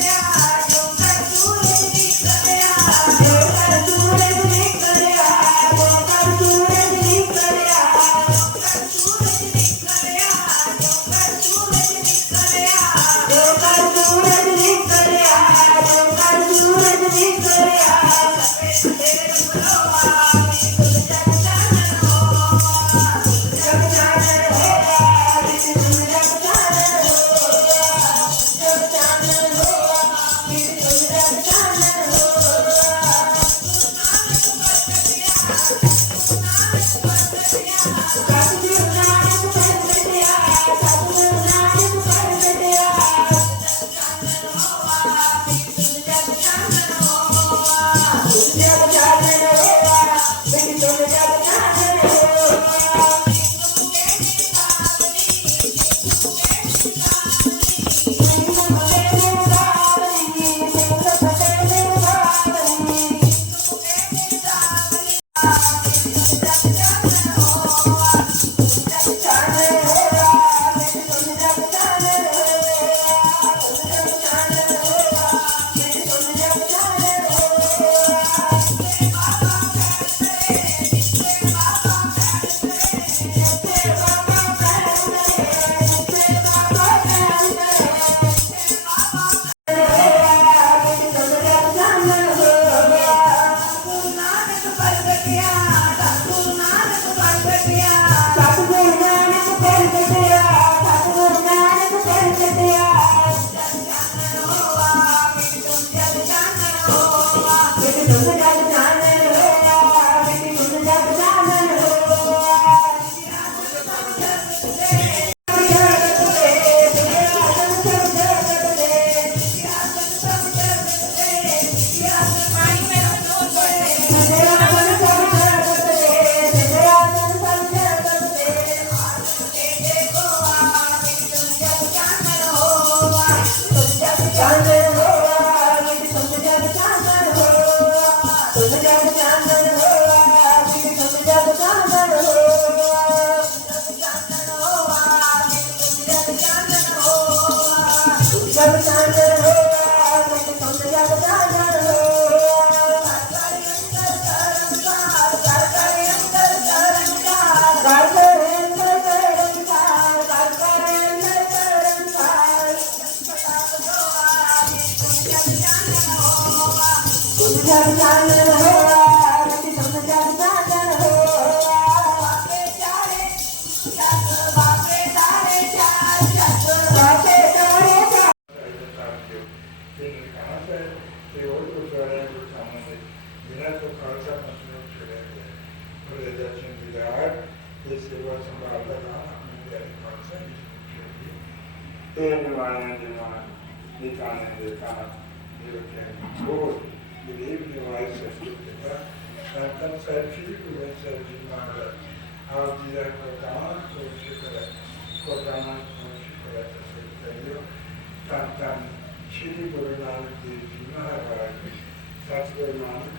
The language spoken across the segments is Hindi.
Yeah. and they come they can go, believe the voices, etc. Santam Sarji, Gulen Sarji Maharaj, आप जीरा को दान कोशिश करें, को दान कोशिश करें तो फिर कहियो, तब तब श्री गुरु नानक देव जी महाराज सतगुरु नानक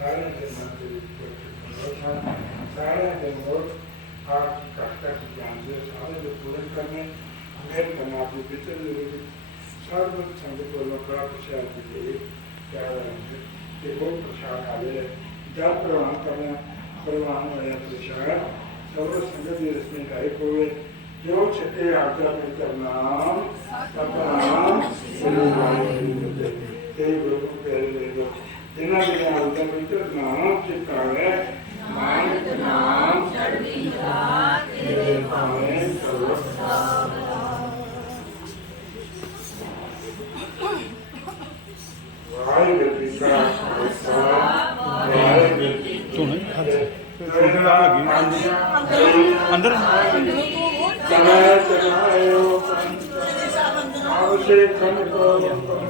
सारे जो सारे जो लोग आज कष्ट ज्ञान से सारे जो पूर्ण करने अंधेर करना आपने पिछले लोगों सर्व संगतों का प्रसाद के क्या कि वो प्रसाद आवे जल प्रवाह करना प्रवाह वाला प्रसाद सर्व संगत इसमें गायब हुए जो छठे आज्ञा में करना अपना गुरु गुरु प्यारे தினவிழால் தவித்து நாமம் சிக்காக अंदर चलाए चलाए आवश्यक